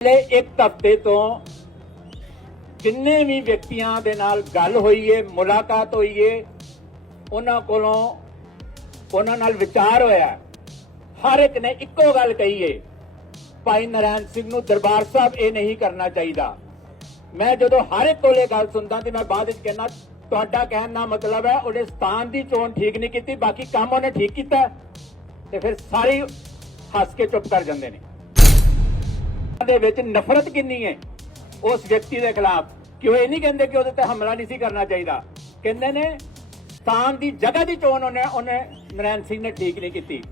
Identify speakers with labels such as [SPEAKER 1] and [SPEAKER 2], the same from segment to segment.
[SPEAKER 1] ਪਿਛਲੇ ਇੱਕ ਹਫ਼ਤੇ ਤੋਂ ਜਿੰਨੇ ਵੀ ਵਿਅਕਤੀਆਂ ਦੇ ਨਾਲ ਗੱਲ ਹੋਈ ਏ, ਮੁਲਾਕਾਤ ਹੋਈ ਏ, ਉਹਨਾਂ ਕੋਲੋਂ ਉਹਨਾਂ ਨਾਲ ਵਿਚਾਰ ਹੋਇਆ। ਹਰ ਇੱਕ ਨੇ ਇੱਕੋ ਗੱਲ ਕਹੀ ਏ, ਭਾਈ ਨਰੈਣ ਸਿੰਘ ਨੂੰ ਦਰਬਾਰ ਸਾਹਿਬ ਇਹ ਨਹੀਂ ਕਰਨਾ ਚਾਹੀਦਾ। ਮੈਂ ਜਦੋਂ ਹਰ ਇੱਕ ਕੋਲੇ ਗੱਲ ਸੁਣਦਾ ਤੇ ਮੈਂ ਬਾਅਦ ਵਿੱਚ ਕਹਿੰਦਾ, ਤੁਹਾਡਾ ਕਹਿਣ ਦਾ ਮਤਲਬ ਹੈ ਉਹਨੇ ਸਥਾਨ ਦੀ ਚੋਣ ਠੀਕ ਨਹੀਂ ਕੀਤੀ, ਬਾਕੀ ਕੰਮ ਉਹਨੇ ਠੀਕ ਕੀਤਾ ਤੇ ਫਿਰ ਸਾਰੇ ਹੱਸ ਕੇ ਚੁੱਪ ਕਰ ਜਾਂਦੇ ਨੇ। ਦੇ ਵਿੱਚ ਨਫ਼ਰਤ ਕਿੰਨੀ ਹੈ? ਉਸ ਵਿਅਕਤੀ ਦੇ ਖਿਲਾਫ। ਕਿ ਉਹ ਇਹ ਨਹੀਂ ਕਹਿੰਦੇ ਕਿ ਉਹਦੇ ਤੇ ਹਮਲਾ ਨਹੀਂ ਸੀ ਕਰਨਾ ਚਾਹੀਦਾ? ਕਹਿੰਦੇ ਨੇ ਸਥਾਨ ਦੀ ਜਗ੍ਹਾ ਦੀ ਚੋਣ ਉਹਨੇ ਉਹਨੇ ਨਰੈਣ ਸਿੰਘ ਨੇ ਠੀਕ ਨਹੀਂ ਕੀਤੀ।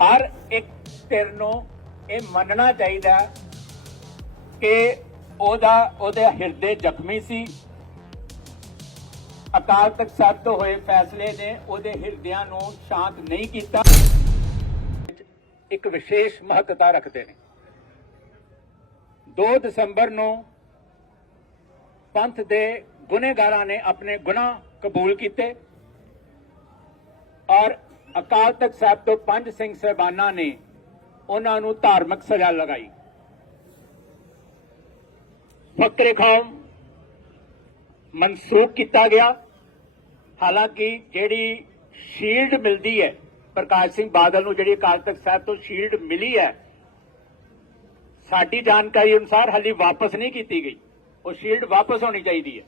[SPEAKER 1] ਹਰ ਇੱਕ ਧਿਰ ਨੂੰ ਇਹ ਮੰਨਣਾ ਚਾਹੀਦਾ ਕਿ ਉਹਦਾ, ਉਹਦੇ ਹਿਰਦੇ ਜ਼ਖਮੀ ਸੀ। ਅਕਾਲ ਤਖਤ ਸਾਹਿਬ ਤੋਂ ਹੋਏ ਫੈਸਲੇ ਨੇ ਉਹਦੇ ਹਿਰਦਿਆਂ ਨੂੰ ਸ਼ਾਂਤ ਨਹੀਂ ਕੀਤਾ। ਇੱਕ ਵਿਸ਼ੇਸ਼ ਮਹੱਤਤਾ ਰੱਖਦੇ ਨੇ। 2 ਦਸੰਬਰ ਨੂੰ ਪੰਥ ਦੇ ਗੁਨੇਗਾਰਾਂ ਨੇ ਆਪਣੇ ਗੁਨਾਹ ਕਬੂਲ ਕੀਤੇ ਔਰ ਅਕਾਲ ਤਖਤ ਸਾਹਿਬ ਤੋਂ ਪੰਜ ਸਿੰਘ ਸਹਿਬਾਨਾਂ ਨੇ ਉਹਨਾਂ ਨੂੰ ਧਾਰਮਿਕ ਸਜ਼ਾ ਲਗਾਈ। ਫਕਰੇ ਕੌਮ ਮਨਸੂਖ ਕੀਤਾ ਗਿਆ। ਹਾਲਾਂਕਿ ਜਿਹੜੀ ਸ਼ੀਲਡ ਮਿਲਦੀ ਹੈ ਪ੍ਰਕਾਸ਼ ਸਿੰਘ ਬਾਦਲ ਨੂੰ ਜਿਹੜੀ ਅਕਾਲ ਤਖਤ ਸਾਹਿਬ ਤੋਂ ਸ਼ੀਲਡ ਮਿਲੀ ਹੈ, ਸਾਡੀ ਜਾਣਕਾਰੀ ਅਨੁਸਾਰ ਹਾਲੀ ਵਾਪਸ ਨਹੀਂ ਕੀਤੀ ਗਈ। ਉਹ ਸ਼ੀਲਡ ਵਾਪਸ ਹੋਣੀ ਚਾਹੀਦੀ ਹੈ।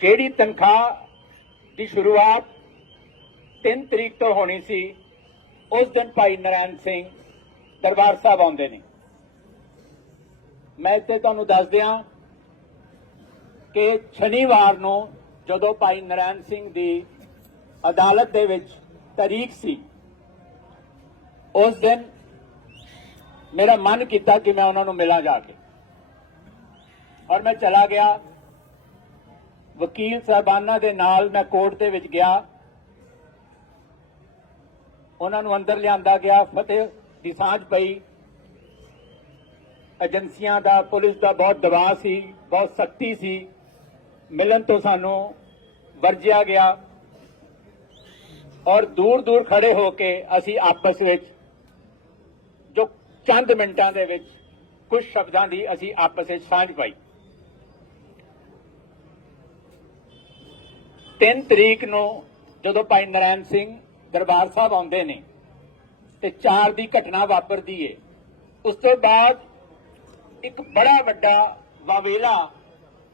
[SPEAKER 1] ਜਿਹੜੀ ਤਨਖਾਹ ਦੀ ਸ਼ੁਰੂਆਤ 3 ਤਰੀਕ ਤੋਂ ਹੋਣੀ ਸੀ, ਉਸ ਦਿਨ ਭਾਈ ਨਰੈਣ ਸਿੰਘ ਦਰਬਾਰ ਸਾਹਿਬ ਆਉਂਦੇ ਨੇ। ਮੈਂ ਇੱਥੇ ਤੁਹਾਨੂੰ ਦੱਸ ਦਿਆਂ ਕਿ ਸ਼ਨੀਵਾਰ ਨੂੰ ਜਦੋਂ ਭਾਈ ਨਰੈਣ ਸਿੰਘ ਦੀ ਅਦਾਲਤ ਦੇ ਵਿੱਚ ਤਾਰੀਖ ਸੀ, ਉਸ ਦਿਨ ਮੇਰਾ ਮਨ ਕੀਤਾ ਕਿ ਮੈਂ ਉਹਨਾਂ ਨੂੰ ਮਿਲਾਂ ਜਾ ਕੇ। ਔਰ ਮੈਂ ਚਲਾ ਗਿਆ। ਵਕੀਲ ਸਾਹਿਬਾਨਾਂ ਦੇ ਨਾਲ ਮੈਂ ਕੋਰਟ ਦੇ ਵਿੱਚ ਗਿਆ। ਉਹਨਾਂ ਨੂੰ ਅੰਦਰ ਲਿਆਂਦਾ ਗਿਆ। ਫਤਿਹ ਦੀ ਸਾਂਝ ਪਈ। ਏਜੰਸੀਆਂ ਦਾ, ਪੁਲਿਸ ਦਾ ਬਹੁਤ ਦਬਾਅ ਸੀ, ਬਹੁਤ ਸਖਤੀ ਸੀ। ਮਿਲਣ ਤੋਂ ਸਾਨੂੰ ਵਰਜਿਆ ਗਿਆ। ਔਰ ਦੂਰ ਦੂਰ ਖੜੇ ਹੋ ਕੇ ਅਸੀਂ ਆਪਸ ਵਿੱਚ, ਜੋ ਚੰਦ ਮਿੰਟਾਂ ਦੇ ਵਿੱਚ ਕੁਝ ਸ਼ਬਦਾਂ ਦੀ ਅਸੀਂ ਆਪਸ ਵਿੱਚ ਸਾਂਝ ਪਾਈ। 3 ਤਰੀਕ ਨੂੰ ਜਦੋਂ ਭਾਈ ਨਰੈਣ ਸਿੰਘ ਦਰਬਾਰ ਸਾਹਿਬ ਆਉਂਦੇ ਨੇ ਤੇ 4 ਦੀ ਘਟਨਾ ਵਾਪਰਦੀ ਏ, ਉਸ ਤੋਂ ਬਾਅਦ ਇੱਕ ਬੜਾ ਵੱਡਾ ਵਾਵੇਲਾ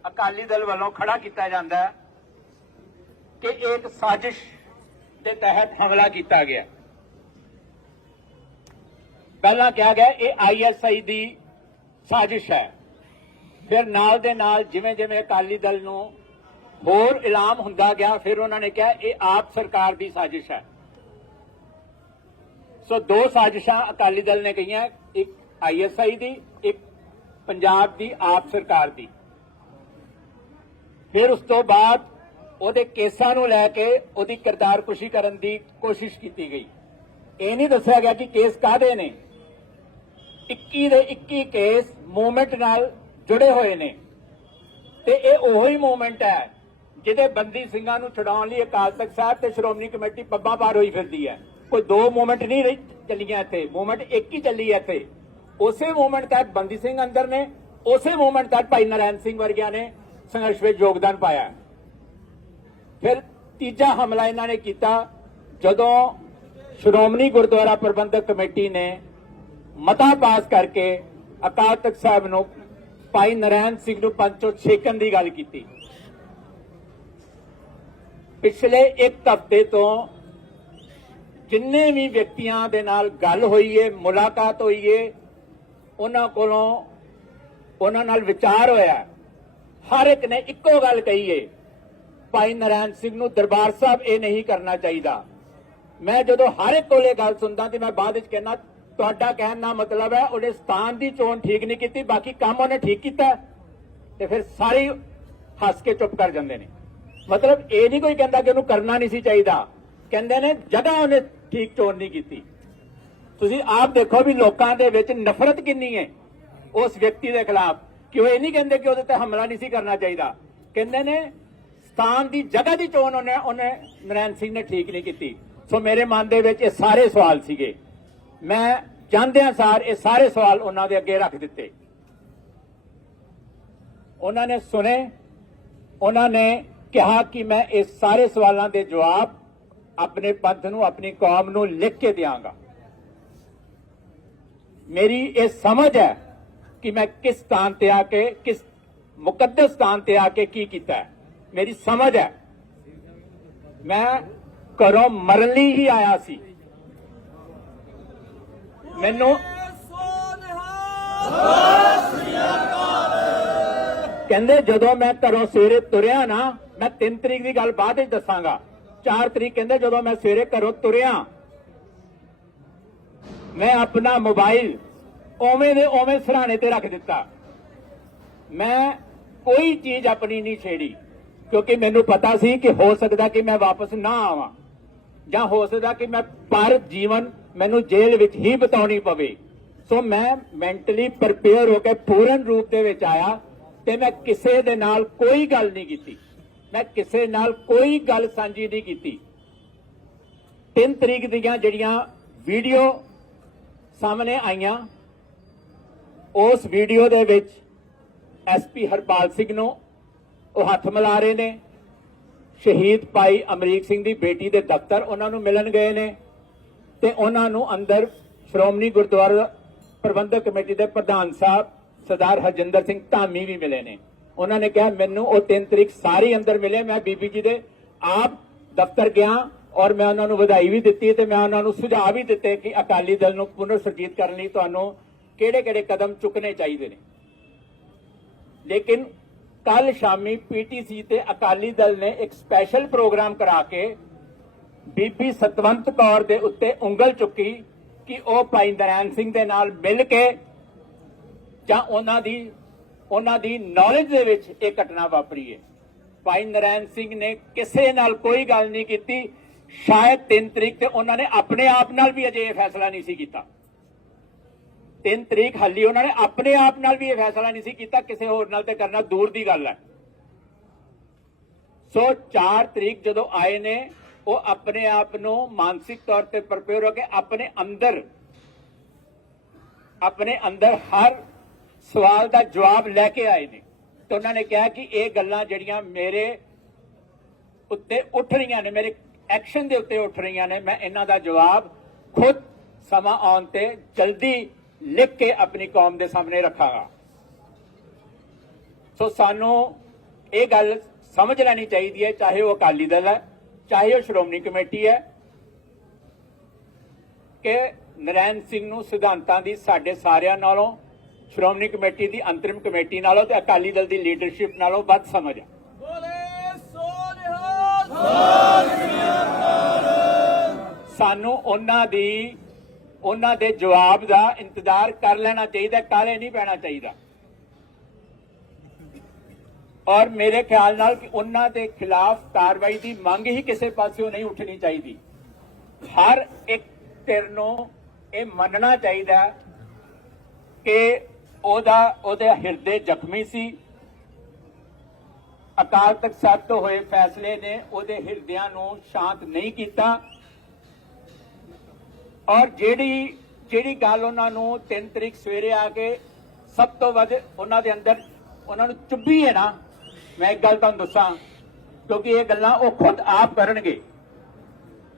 [SPEAKER 1] ਅਕਾਲੀ ਦਲ ਵੱਲੋਂ ਖੜਾ ਕੀਤਾ ਜਾਂਦਾ ਹੈ। ਕਿ ਇਹ ਇੱਕ ਸਾਜ਼ਿਸ਼ ਦੇ ਤਹਿਤ ਹਮਲਾ ਕੀਤਾ ਗਿਆ। ਪਹਿਲਾਂ ਕਿਹਾ ਗਿਆ, ਇਹ ਆਈਐਸਆਈ ਦੀ ਸਾਜ਼ਿਸ਼ ਹੈ। ਫਿਰ ਨਾਲ ਦੇ ਨਾਲ ਜਿਵੇਂ ਜਿਵੇਂ ਅਕਾਲੀ ਦਲ ਨੂੰ ਹੋਰ ਇਲਾਮ ਹੁੰਦਾ ਗਿਆ, ਫਿਰ ਉਹਨਾਂ ਨੇ ਕਿਹਾ, ਇਹ ਆਪ ਸਰਕਾਰ ਦੀ ਸਾਜ਼ਿਸ਼ ਹੈ। ਸੋ ਦੋ ਸਾਜ਼ਿਸ਼ਾਂ ਅਕਾਲੀ ਦਲ ਨੇ ਕਹੀਆਂ, ਇੱਕ ਆਈਐਸਆਈ ਦੀ, ਇੱਕ ਪੰਜਾਬ ਦੀ, ਆਪ ਸਰਕਾਰ ਦੀ। ਫਿਰ ਉਸ ਤੋਂ ਬਾਅਦ ਉਹਦੇ ਕੇਸਾਂ ਨੂੰ ਲੈ ਕੇ ਉਹਦੀ ਕਿਰਦਾਰਕੁਸ਼ੀ ਕਰਨ ਦੀ ਕੋਸ਼ਿਸ਼ ਕੀਤੀ ਗਈ। ਇਹ ਨਹੀਂ ਦੱਸਿਆ ਗਿਆ ਕਿ ਕੇਸ ਕਾਦੇ ਨੇ। 21 ਦੇ 21 ਕੇਸ ਮੂਵਮੈਂਟ ਨਾਲ ਜੁੜੇ ਹੋਏ ਨੇ। ਤੇ ਇਹ ਉਹੀ ਮੂਵਮੈਂਟ ਹੈ ਜਿਹਦੇ ਬੰਦੀ ਸਿੰਘਾਂ ਨੂੰ ਛਡਾਉਣ ਲਈ ਅਕਾਲ ਤਖਤ ਸਾਹਿਬ ਤੇ ਸ਼੍ਰੋਮਣੀ ਕਮੇਟੀ ਪੱਬਾਂ ਪਾਰ ਹੋਈ ਫਿਰਦੀ ਹੈ। ਕੋਈ ਦੋ ਮੂਵਮੈਂਟ ਨਹੀਂ ਰਹੀ ਚੱਲੀਆਂ ਇੱਥੇ। ਮੂਵਮੈਂਟ ਇੱਕ ਹੀ ਚੱਲੀ ਹੈ ਇੱਥੇ। ਉਸੇ ਮੂਵਮੈਂਟ ਤਹਿਤ ਬੰਦੀ ਸਿੰਘ ਅੰਦਰ ਨੇ, ਉਸੇ ਮੂਵਮੈਂਟ ਤਹਿਤ ਭਾਈ ਨਰੈਣ ਸਿੰਘ ਵਰਗਿਆਂ ਨੇ ਸੰਘਰਸ਼ ਵਿੱਚ ਯੋਗਦਾਨ ਪਾਇਆ। ਫਿਰ ਤੀਜਾ ਹਮਲਾ ਇਹਨਾਂ ਨੇ ਕੀਤਾ ਜਦੋਂ ਸ਼੍ਰੋਮਣੀ ਗੁਰਦੁਆਰਾ ਪ੍ਰਬੰਧਕ ਕਮੇਟੀ ਨੇ ਮਤਾ ਪਾਸ ਕਰਕੇ ਅਕਾਲ ਤਖਤ ਸਾਹਿਬ ਨੂੰ ਭਾਈ ਨਰੈਣ ਸਿੰਘ ਨੂੰ ਪੰਚੋ ਛੇਕਣ ਦੀ ਗੱਲ ਕੀਤੀ। ਪਿਛਲੇ ਇੱਕ ਹਫ਼ਤੇ ਤੋਂ ਜਿੰਨੇ ਵੀ ਵਿਅਕਤੀਆਂ ਦੇ ਨਾਲ ਗੱਲ ਹੋਈ ਏ, ਮੁਲਾਕਾਤ ਹੋਈ ਏ, ਉਹਨਾਂ ਕੋਲੋਂ ਉਹਨਾਂ ਨਾਲ ਵਿਚਾਰ ਹੋਇਆ। ਹਰ ਇੱਕ ਨੇ ਇੱਕੋ ਗੱਲ ਕਹੀ ਏ ਭਾਈ ਨਰੈਣ ਸਿੰਘ ਨੂੰ ਦਰਬਾਰ ਸਾਹਿਬ ਇਹ ਨਹੀਂ ਕਰਨਾ ਚਾਹੀਦਾ। ਮੈਂ ਜਦੋਂ ਹਰ ਇੱਕ ਕੋਲੇ ਗੱਲ ਸੁਣਦਾ ਤੇ ਮੈਂ ਬਾਅਦ ਵਿੱਚ ਕਹਿੰਦਾ, ਤੁਹਾਡਾ ਕਹਿਣ ਦਾ ਮਤਲਬ ਹੈ ਉਹਨੇ ਸਥਾਨ ਦੀ ਚੋਣ ਠੀਕ ਨਹੀਂ ਕੀਤੀ, ਬਾਕੀ ਕੰਮ ਉਹਨੇ ਠੀਕ ਕੀਤਾ ਤੇ ਫਿਰ ਸਾਰੇ ਹੱਸ ਕੇ ਚੁੱਪ ਕਰ ਜਾਂਦੇ ਨੇ। ਮਤਲਬ ਇਹ ਨਹੀਂ ਕੋਈ ਕਹਿੰਦਾ ਕਿ ਉਹਨੂੰ ਕਰਨਾ ਨਹੀਂ ਸੀ ਚਾਹੀਦਾ। ਕਹਿੰਦੇ ਨੇ, ਜਗ੍ਹਾ ਉਹਨੇ ਠੀਕ ਚੋਣ ਨਹੀਂ ਕੀਤੀ। ਤੁਸੀਂ ਆਪ ਦੇਖੋ ਵੀ ਲੋਕਾਂ ਦੇ ਵਿੱਚ ਨਫ਼ਰਤ ਕਿੰਨੀ ਹੈ ਉਸ ਵਿਅਕਤੀ ਦੇ ਖਿਲਾਫ। ਕਿ ਉਹ ਇਹ ਨਹੀਂ ਕਹਿੰਦੇ ਕਿ ਉਹਦੇ ਤੇ ਹਮਲਾ ਨਹੀਂ ਸੀ ਕਰਨਾ ਚਾਹੀਦਾ? ਕਹਿੰਦੇ ਨੇ ਸਥਾਨ ਦੀ ਜਗ੍ਹਾ ਦੀ ਚੋਣ ਉਹਨੇ ਉਹਨੇ ਨਰੈਣ ਸਿੰਘ ਨੇ ਠੀਕ ਨਹੀਂ ਕੀਤੀ। ਸੋ ਮੇਰੇ ਮਨ ਦੇ ਵਿੱਚ ਇਹ ਸਾਰੇ ਸਵਾਲ ਸੀਗੇ। ਮੈਂ ਚਾਹੁੰਦਿਆਂ ਸਾਰ ਇਹ ਸਾਰੇ ਸਵਾਲ ਉਹਨਾਂ ਦੇ ਅੱਗੇ ਰੱਖ ਦਿੱਤੇ। ਉਹਨਾਂ ਨੇ ਸੁਣੇ, ਉਹਨਾਂ ਨੇ ਕਿਹਾ ਕਿ ਮੈਂ ਇਹ ਸਾਰੇ ਸਵਾਲਾਂ ਦੇ ਜਵਾਬ ਆਪਣੇ ਪੰਥ ਨੂੰ, ਆਪਣੀ ਕੌਮ ਨੂੰ ਲਿਖ ਕੇ ਦਿਆਂਗਾ। ਮੇਰੀ ਇਹ ਸਮਝ ਹੈ ਕਿ ਮੈਂ ਕਿਸ ਸਥਾਨ ਤੇ ਆ ਕੇ, ਕਿਸ ਮੁਕੱਦਸ ਸਥਾਨ ਤੇ ਆ ਕੇ ਕੀ ਕੀਤਾ ਹੈ। ਮੇਰੀ ਸਮਝ ਹੈ। ਮੈਂ ਘਰੋਂ ਮਰਨ ਲਈ ਹੀ ਆਇਆ ਸੀ। ਮੈਨੂੰ ਕਹਿੰਦੇ ਜਦੋਂ ਮੈਂ ਘਰੋਂ ਸਵੇਰੇ ਤੁਰਿਆ ਨਾ, ਮੈਂ 3 ਤਰੀਕ ਦੀ ਗੱਲ ਬਾਅਦ ਵਿੱਚ ਦੱਸਾਂਗਾ। 4 ਤਰੀਕ ਕਹਿੰਦੇ ਜਦੋਂ ਮੈਂ ਸਵੇਰੇ ਘਰੋਂ ਤੁਰਿਆ, ਮੈਂ ਆਪਣਾ ਮੋਬਾਈਲ ਓਵੇਂ ਦੇ ਓਵੇਂ ਸਰਾਣੇ ਤੇ ਰੱਖ ਦਿੱਤਾ। ਮੈਂ ਕੋਈ ਚੀਜ਼ ਆਪਣੀ ਨਹੀਂ ਛੇੜੀ। ਕਿਉਂਕਿ ਮੈਨੂੰ ਪਤਾ ਸੀ ਕਿ ਹੋ ਸਕਦਾ ਕਿ ਮੈਂ ਵਾਪਸ ਨਾ ਆਵਾਂ। ਜਾਂ ਹੋ ਸਕਦਾ ਕਿ ਮੈਂ ਪਰ ਜੀਵਨ ਮੈਨੂੰ ਜੇਲ੍ਹ ਵਿੱਚ ਹੀ ਬਿਤਾਉਣੀ ਪਵੇ। ਸੋ ਮੈਂ ਮੈਂਟਲੀ ਪ੍ਰਪੇਅਰ ਹੋ ਕੇ ਪੂਰਨ ਰੂਪ ਦੇ ਵਿੱਚ ਆਇਆ ਤੇ ਮੈਂ ਕਿਸੇ ਦੇ ਨਾਲ ਕੋਈ ਗੱਲ ਨਹੀਂ ਕੀਤੀ। ਮੈਂ ਕਿਸੇ ਨਾਲ ਕੋਈ ਗੱਲ ਸਾਂਝੀ ਨਹੀਂ ਕੀਤੀ। 3 ਤਰੀਕ ਦੀਆਂ ਜਿਹੜੀਆਂ ਵੀਡੀਓ ਸਾਹਮਣੇ ਆਈਆਂ, ਉਸ ਵੀਡੀਓ ਦੇ ਵਿੱਚ ਐਸਪੀ ਹਰਪਾਲ ਸਿੰਘ ਨੂੰ ਉਹ ਹੱਥ ਮਿਲਾ ਰਹੇ ਨੇ। ਸ਼ਹੀਦ ਭਾਈ ਅਮਰੀਕ ਸਿੰਘ ਦੀ ਬੇਟੀ ਦੇ ਦਫ਼ਤਰ ਉਹਨਾਂ ਨੂੰ ਮਿਲਣ ਗਏ ਨੇ ਤੇ ਉਹਨਾਂ ਨੂੰ ਅੰਦਰ ਸ਼੍ਰੋਮਣੀ ਗੁਰਦੁਆਰਾ ਪ੍ਰਬੰਧਕ ਕਮੇਟੀ ਦੇ ਪ੍ਰਧਾਨ ਸਾਹਿਬ ਸਰਦਾਰ ਹਰਜਿੰਦਰ ਸਿੰਘ ਧਾਮੀ ਵੀ ਮਿਲੇ ਨੇ। ਉਹਨਾਂ ਨੇ ਕਿਹਾ, ਮੈਨੂੰ ਉਹ 3 ਤਰੀਕ ਸਾਰੇ ਅੰਦਰ ਮਿਲੇ, ਮੈਂ ਬੀਬੀ ਜੀ ਦੇ ਆਪ ਦਫ਼ਤਰ ਗਿਆ ਔਰ ਮੈਂ ਉਹਨਾਂ ਨੂੰ ਵਧਾਈ ਵੀ ਦਿੱਤੀ ਤੇ ਮੈਂ ਉਹਨਾਂ ਨੂੰ ਸੁਝਾਅ ਵੀ ਦਿੱਤੇ ਕਿ ਅਕਾਲੀ ਦਲ ਨੂੰ ਪੁਨਰ ਸੁਰਜੀਤ ਕਰਨ ਲਈ ਤੁਹਾਨੂੰ ਕਿਹੜੇ-ਕਿਹੜੇ ਕਦਮ ਚੁੱਕਣੇ ਚਾਹੀਦੇ ਨੇ। ਲੇਕਿਨ ਕੱਲ ਸ਼ਾਮੀ ਪੀਟੀਸੀ ਤੇ ਅਕਾਲੀ ਦਲ ਨੇ ਇੱਕ ਸਪੈਸ਼ਲ ਪ੍ਰੋਗਰਾਮ ਕਰਾ ਕੇ ਬੀਬੀ ਸਤਵੰਤ ਕੌਰ ਦੇ ਉੱਤੇ ਉਂਗਲ ਚੁੱਕੀ ਕਿ ਉਹ ਭਾਈ ਨਰੈਣ ਸਿੰਘ ਦੇ ਨਾਲ ਮਿਲ ਕੇ ਜਾਂ ਉਹਨਾਂ ਦੀ ਉਹਨਾਂ ਦੀ ਨੌਲੇਜ ਦੇ ਵਿੱਚ ਇਹ ਘਟਨਾ ਵਾਪਰੀ ਹੈ ਭਾਈ ਨਰੈਣ ਸਿੰਘ ਨੇ ਕਿਸੇ ਨਾਲ ਕੋਈ ਗੱਲ ਨਹੀਂ ਕੀਤੀ। ਸ਼ਾਇਦ 3 ਤਰੀਕ ਤੇ ਉਹਨਾਂ ਨੇ ਆਪਣੇ ਆਪ ਨਾਲ ਵੀ ਅਜੇ ਇਹ ਫੈਸਲਾ ਨਹੀਂ ਸੀ ਕੀਤਾ। 3 ਤਰੀਕ ਹਾਲੀ ਉਹਨਾਂ ਨੇ ਆਪਣੇ ਆਪ ਨਾਲ ਵੀ ਇਹ ਫੈਸਲਾ ਨਹੀਂ ਸੀ ਕੀਤਾ, ਕਿਸੇ ਹੋਰ ਨਾਲ ਤੇ ਕਰਨਾ ਦੂਰ ਦੀ ਗੱਲ ਹੈ। ਸੋ 4 ਤਰੀਕ ਜਦੋਂ ਆਏ ਨੇ, ਉਹ ਆਪਣੇ ਆਪ ਨੂੰ ਮਾਨਸਿਕ ਤੌਰ ਤੇ ਪ੍ਰਪੇਅਰ ਹੋ ਕੇ ਆਪਣੇ ਅੰਦਰ ਆਪਣੇ ਅੰਦਰ ਹਰ ਸਵਾਲ ਦਾ ਜਵਾਬ ਲੈ ਕੇ ਆਏ ਨੇ। ਤੇ ਉਹਨਾਂ ਨੇ ਕਿਹਾ ਕਿ ਇਹ ਗੱਲਾਂ ਜਿਹੜੀਆਂ ਮੇਰੇ ਉੱਤੇ ਉੱਠ ਰਹੀਆਂ ਨੇ, ਮੇਰੇ ਐਕਸ਼ਨ ਦੇ ਉੱਤੇ ਉੱਠ ਰਹੀਆਂ ਨੇ, ਮੈਂ ਇਹਨਾਂ ਦਾ ਜਵਾਬ ਖੁਦ ਸਮਾਂ ਆਉਣ ਤੇ ਜਲਦੀ ਲਿਖ ਕੇ ਆਪਣੀ ਕੌਮ ਦੇ ਸਾਹਮਣੇ ਰੱਖਾਂਗਾ ਸੋ ਸਾਨੂੰ ਇਹ ਗੱਲ ਸਮਝ ਲੈਣੀ ਚਾਹੀਦੀ ਹੈ ਚਾਹੇ ਉਹ ਅਕਾਲੀ ਦਲ ਹੈ ਚਾਹੇ ਉਹ ਸ਼੍ਰੋਮਣੀ ਕਮੇਟੀ ਹੈ ਕਿ ਨਰੈਣ ਸਿੰਘ ਨੂੰ ਸਿਧਾਂਤਾਂ ਦੀ ਸਾਡੇ ਸਾਰਿਆਂ ਨਾਲੋਂ ਸ਼੍ਰੋਮਣੀ ਕਮੇਟੀ ਦੀ ਅੰਤਰਿਮ ਕਮੇਟੀ ਨਾਲੋਂ ਤੇ ਅਕਾਲੀ ਦਲ ਦੀ ਲੀਡਰਸ਼ਿਪ ਨਾਲੋਂ ਵੱਧ ਸਮਝ ਹੈ। ਸਾਨੂੰ ਉਹਨਾਂ ਦੀ ਉਹਨਾਂ ਦੇ ਜਵਾਬ ਦਾ ਇੰਤਜ਼ਾਰ ਕਰ ਲੈਣਾ ਚਾਹੀਦਾ ਕਾਲੇ ਨਹੀਂ ਪੈਣਾ ਚਾਹੀਦਾ। ਔਰ ਮੇਰੇ ਖਿਆਲ ਨਾਲ ਕਿ ਉਹਨਾਂ ਦੇ ਖਿਲਾਫ ਕਾਰਵਾਈ ਦੀ ਮੰਗ ਹੀ ਕਿਸੇ ਪਾਸਿਓਂ ਨਹੀਂ ਉੱਠਣੀ ਚਾਹੀਦੀ। ਹਰ ਇੱਕ ਧਿਰ ਨੂੰ ਇਹ ਮੰਨਣਾ ਚਾਹੀਦਾ ਕਿ ਉਹਦਾ, ਉਹਦੇ ਹਿਰਦੇ ਜ਼ਖਮੀ ਸੀ। ਅਕਾਲ ਤਖਤ ਸਾਹਿਬ ਤੋਂ ਹੋਏ ਫੈਸਲੇ ਨੇ ਉਹਦੇ ਹਿਰਦਿਆਂ ਨੂੰ ਸ਼ਾਂਤ ਨਹੀਂ ਕੀਤਾ। ਔਰ ਜਿਹੜੀ ਜਿਹੜੀ ਗੱਲ ਉਹਨਾਂ ਨੂੰ 3 ਤਰੀਕ ਸਵੇਰੇ ਆ ਕੇ ਸਭ ਤੋਂ ਵੱਧ ਉਹਨਾਂ ਦੇ ਅੰਦਰ ਉਹਨਾਂ ਨੂੰ ਚੁੱਭੀ ਹੈ ਨਾ, ਮੈਂ ਇੱਕ ਗੱਲ ਤੁਹਾਨੂੰ ਦੱਸਾਂ, ਕਿਉਂਕਿ ਇਹ ਗੱਲਾਂ ਉਹ ਖੁਦ ਆਪ ਕਰਨਗੇ।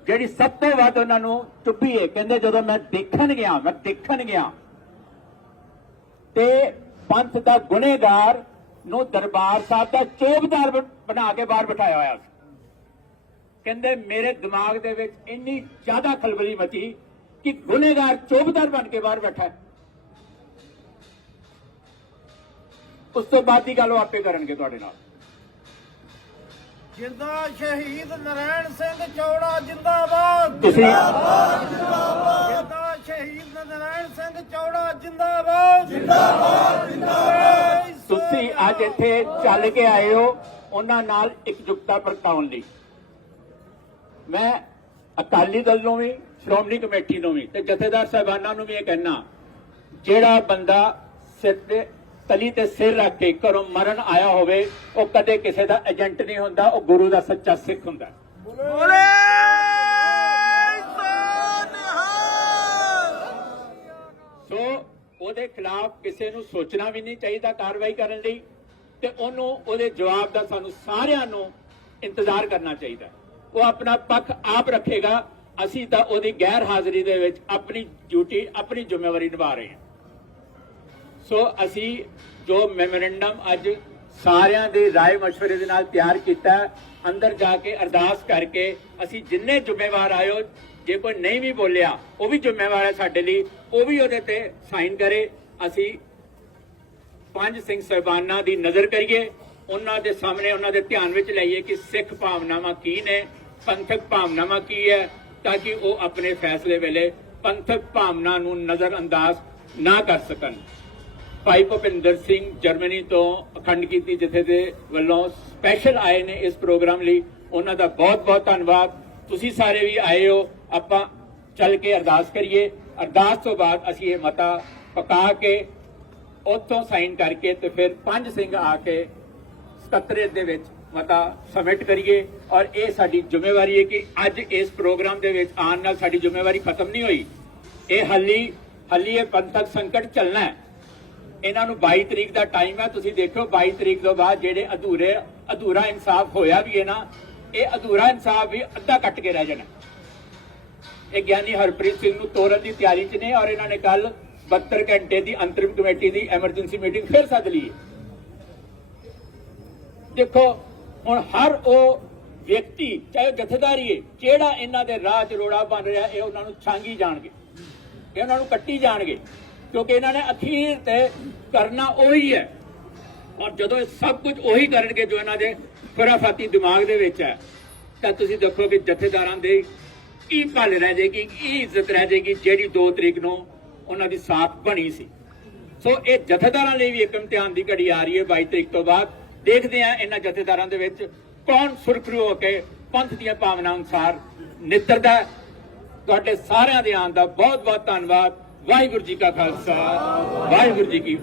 [SPEAKER 1] ਜਿਹੜੀ ਸਭ ਤੋਂ ਵੱਧ ਉਹਨਾਂ ਨੂੰ ਚੁੱਭੀ ਹੈ, ਕਹਿੰਦੇ ਜਦੋਂ ਮੈਂ ਦੇਖਣ ਗਿਆ, ਮੈਂ ਦੇਖਣ ਗਿਆ, ਤੇ ਪੰਥ ਦਾ ਗੁਨੇਗਾਰ ਨੂੰ ਦਰਬਾਰ ਸਾਹਿਬ ਦਾ ਚੋਬਦਾਰ ਬਣਾ ਕੇ ਬਾਹਰ ਬਿਠਾਇਆ ਹੋਇਆ ਸੀ। ਕਹਿੰਦੇ ਮੇਰੇ ਦਿਮਾਗ ਦੇ ਵਿੱਚ ਇੰਨੀ ਜ਼ਿਆਦਾ ਖਲਬਲੀ ਮਚੀ ਕਿ ਗੁਨੇਗਾਰ ਚੋਬਦਾਰ ਬਣ ਕੇ ਬਾਹਰ ਬੈਠਾ ਹੈ। ਉਸ ਤੋਂ ਬਾਅਦ ਦੀ ਗੱਲ ਉਹ ਆਪੇ ਕਰਨਗੇ ਤੁਹਾਡੇ ਨਾਲ।
[SPEAKER 2] ਜਿੰਦਾ ਸ਼ਹੀਦ ਨਰੈਣ ਸਿੰਘ ਚੌੜਾ ਜਿੰਦਾਬਾਦ।
[SPEAKER 1] ਤੁਸੀਂ
[SPEAKER 2] ਜਿੰਦਾ ਸ਼ਹੀਦ ਨਰੈਣ ਸਿੰਘ ਚੌੜਾ ਜਿੰਦਾਬਾਦ। ਜਿੰਦਾਬਾਦ ਜਿੰਦਾਬਾਦ।
[SPEAKER 1] ਤੁਸੀਂ ਅੱਜ ਇੱਥੇ ਚੱਲ ਕੇ ਆਏ ਹੋ ਉਹਨਾਂ ਨਾਲ ਇਕਜੁੱਟਤਾ ਪ੍ਰਗਟਾਉਣ ਲਈ। ਮੈਂ ਅਕਾਲੀ ਦਲ ਨੂੰ ਵੀ ਸ਼੍ਰੋਮਣੀ ਕਮੇਟੀ ਨੂੰ ਵੀ ਤੇ ਜਥੇਦਾਰ ਸਾਹਿਬਾਨਾਂ ਨੂੰ ਵੀ ਇਹ ਕਹਿਣਾ ਜਿਹੜਾ ਬੰਦਾ ਸਿਰ ਤੇ ਤਲੀ ਤੇ ਸਿਰ ਰੱਖ ਕੇ ਘਰੋਂ ਮਰਨ ਆਇਆ ਹੋਵੇ ਉਹ ਕਦੇ ਕਿਸੇ ਦਾ ਏਜੰਟ ਨਹੀਂ ਹੁੰਦਾ ਉਹ ਗੁਰੂ ਦਾ ਸੱਚਾ ਸਿੱਖ ਹੁੰਦਾ।
[SPEAKER 2] ਸੋ
[SPEAKER 1] ਉਹਦੇ ਖਿਲਾਫ ਕਿਸੇ ਨੂੰ ਸੋਚਣਾ ਵੀ ਨਹੀਂ ਚਾਹੀਦਾ ਕਾਰਵਾਈ ਕਰਨ ਲਈ ਤੇ ਉਹਨੂੰ ਉਹਦੇ ਜਵਾਬ ਦਾ ਸਾਨੂੰ ਸਾਰਿਆਂ ਨੂੰ ਇੰਤਜ਼ਾਰ ਕਰਨਾ ਚਾਹੀਦਾ। ਉਹ ਆਪਣਾ ਪੱਖ ਆਪ ਰੱਖੇਗਾ ਅਸੀਂ ਤਾਂ ਉਹਦੀ ਗੈਰ ਹਾਜ਼ਰੀ ਦੇ ਵਿੱਚ ਆਪਣੀ ਡਿਊਟੀ ਆਪਣੀ ਜ਼ਿੰਮੇਵਾਰੀ ਨਿਭਾ ਰਹੇ ਹਾਂ ਸੋ ਅਸੀਂ ਜੋ ਮੈਮੋਰੈਂਡਮ ਅੱਜ ਸਾਰਿਆਂ ਦੇ رائے مشورے ਦੇ ਨਾਲ ਤਿਆਰ ਕੀਤਾ ਹੈ, ਅੰਦਰ ਜਾ ਕੇ ਅਰਦਾਸ ਕਰਕੇ ਅਸੀਂ ਜਿੰਨੇ ਜ਼ਿੰਮੇਵਾਰ ਆਇਓ ਜੇ ਕੋਈ ਨਹੀਂ ਵੀ ਬੋਲਿਆ ਉਹ ਵੀ ਜ਼ਿੰਮੇਵਾਰ ਹੈ ਸਾਡੇ ਲਈ ਉਹ ਵੀ ਉਹਦੇ ਤੇ ਸਾਈਨ ਕਰੇ ਅਸੀਂ ਪੰਜ ਸਿੰਘ ਸਾਹਿਬਾਨਾਂ ਦੀ ਨਜ਼ਰ ਕਰੀਏ ਉਹਨਾਂ ਦੇ ਸਾਹਮਣੇ ਉਹਨਾਂ ਦੇ ਧਿਆਨ ਵਿੱਚ ਲਈਏ ਕਿ ਸਿੱਖ ਭਾਵਨਾਵਾਂ ਕੀ ਨੇ ਪੰਥਕ ਭਾਵਨਾਵਾਂ ਕੀ ਹੈ ਤਾਂ ਕਿ ਉਹ ਆਪਣੇ ਫੈਸਲੇ ਵੇਲੇ ਪੰਥਕ ਭਾਵਨਾ ਨੂੰ ਨਜ਼ਰ ਅੰਦਾਜ਼ ਨਾ ਕਰ ਸਕਣ। ਭਾਈ ਭੁਪਿੰਦਰ ਸਿੰਘ ਜਰਮਨੀ ਤੋਂ ਅਖੰਡ ਕੀਤੀ ਜਿੱਥੇ ਦੇ ਵੱਲੋਂ ਸਪੈਸ਼ਲ ਆਏ ਨੇ ਇਸ ਪ੍ਰੋਗਰਾਮ ਲਈ। ਉਹਨਾਂ ਦਾ ਬਹੁਤ ਬਹੁਤ ਧੰਨਵਾਦ। ਤੁਸੀਂ ਸਾਰੇ ਵੀ ਆਏ ਹੋ। ਆਪਾਂ ਚੱਲ ਕੇ ਅਰਦਾਸ ਕਰੀਏ। ਅਰਦਾਸ ਤੋਂ ਬਾਅਦ ਅਸੀਂ ਇਹ ਮਤਾ ਪਕਾ ਕੇ ਉੱਥੋਂ ਸਾਈਨ ਕਰਕੇ ਤੇ ਫਿਰ ਪੰਜ ਸਿੰਘ ਆ ਕੇ ਸਕੱਤਰੇਤ ਦੇ ਵਿੱਚ ਮਤਾ ਸਬਮਿਟ ਕਰੀਏ ਔਰ ਇਹ ਸਾਡੀ ਜ਼ਿੰਮੇਵਾਰੀ ਹੈ ਕਿ ਅੱਜ ਇਸ ਪ੍ਰੋਗਰਾਮ ਦੇ ਵਿੱਚ ਆਉਣ ਨਾਲ ਸਾਡੀ ਜ਼ਿੰਮੇਵਾਰੀ ਖਤਮ ਨਹੀਂ ਹੋਈ। ਇਹ ਹੱਲੀ ਹੱਲੀ ਇਹ ਪੰਥਕ ਸੰਕਟ ਚੱਲਣਾ ਹੈ। ਇਹਨਾਂ ਨੂੰ 22 ਤਰੀਕ ਦਾ ਟਾਈਮ ਹੈ। ਤੁਸੀਂ ਦੇਖੋ 22 ਤਰੀਕ ਤੋਂ ਬਾਅਦ ਜਿਹੜੇ ਅਧੂਰੇ, ਅਧੂਰਾ ਇਨਸਾਫ ਹੋਇਆ ਵੀ ਹੈ ਨਾ, ਇਹ ਅਧੂਰਾ ਇਨਸਾਫ ਵੀ ਅੱਧਾ ਕੱਟ ਕੇ ਰਹਿ ਜਾਣਾ ਇਹ ਗਿਆਨੀ ਹਰਪ੍ਰੀਤ ਸਿੰਘ ਨੂੰ ਤੋਰਨ ਦੀ ਤਿਆਰੀ 'ਚ ਨੇ ਔਰ ਇਹਨਾਂ ਨੇ ਕੱਲ 72 ਘੰਟੇ ਦੀ ਅੰਤਰਿਮ ਕਮੇਟੀ ਦੀ ਐਮਰਜੈਂਸੀ ਮੀਟਿੰਗ ਫਿਰ ਸੱਦ ਲਈ ਦੇਖੋ ਹੁਣ ਹਰ ਉਹ ਵਿਅਕਤੀ, ਚਾਹੇ ਜਥੇਦਾਰੀ ਜਿਹੜਾ ਇਹਨਾਂ ਦੇ ਰਾਹ 'ਚ ਰੋੜਾ ਬਣ ਰਿਹਾ, ਇਹ ਉਹਨਾਂ ਨੂੰ ਛਾਂਗੀ ਜਾਣਗੇ। ਇਹ ਉਹਨਾਂ ਨੂੰ ਕੱਟੀ ਜਾਣਗੇ, ਕਿਉਂਕਿ ਇਹਨਾਂ ਨੇ ਅਖੀਰ ਤੇ ਕਰਨਾ ਉਹੀ ਹੈ। ਔਰ ਜਦੋਂ ਇਹ ਸਭ ਕੁਝ ਉਹੀ ਕਰਨਗੇ ਜੋ ਇਹਨਾਂ ਦੇ ਖੁਰਾਫਾਤੀ ਦਿਮਾਗ ਦੇ ਵਿੱਚ ਹੈ, ਤਾਂ ਤੁਸੀਂ ਦੇਖੋ ਕਿ ਜਥੇਦਾਰਾਂ ਦੇ ਕੀ ਭਲ ਰਹਿ ਜਾਏਗੀ, ਕੀ ਇੱਜ਼ਤ ਰਹਿ ਜਾਏਗੀ, ਜਿਹੜੀ 2 ਤਰੀਕ ਨੂੰ ਉਹਨਾਂ ਦੀ ਸਾਥ ਬਣੀ ਸੀ। ਸੋ ਇਹ ਜਥੇਦਾਰਾਂ ਲਈ ਵੀ ਇੱਕ ਇਮਤਿਹਾਨ ਦੀ ਘੜੀ ਆ ਰਹੀ ਹੈ 22 ਤਰੀਕ ਤੋਂ ਬਾਅਦ। ਦੇਖਦੇ ਆ ਇਹਨਾਂ ਜਥੇਦਾਰਾਂ ਦੇ ਵਿੱਚ ਕੌਣ ਸੁਰਖਰੂ ਹੋ ਕੇ ਪੰਥ ਦੀਆਂ ਭਾਵਨਾ ਅਨੁਸਾਰ ਨਿੱਤਰਦਾ ਹੈ। ਤੁਹਾਡੇ ਸਾਰਿਆਂ ਦੇ ਆਉਣ ਦਾ ਬਹੁਤ ਬਹੁਤ ਧੰਨਵਾਦ ਵਾਹਿਗੁਰੂ ਜੀ ਕਾ ਖਾਲਸਾ, ਵਾਹਿਗੁਰੂ ਜੀ ਕੀ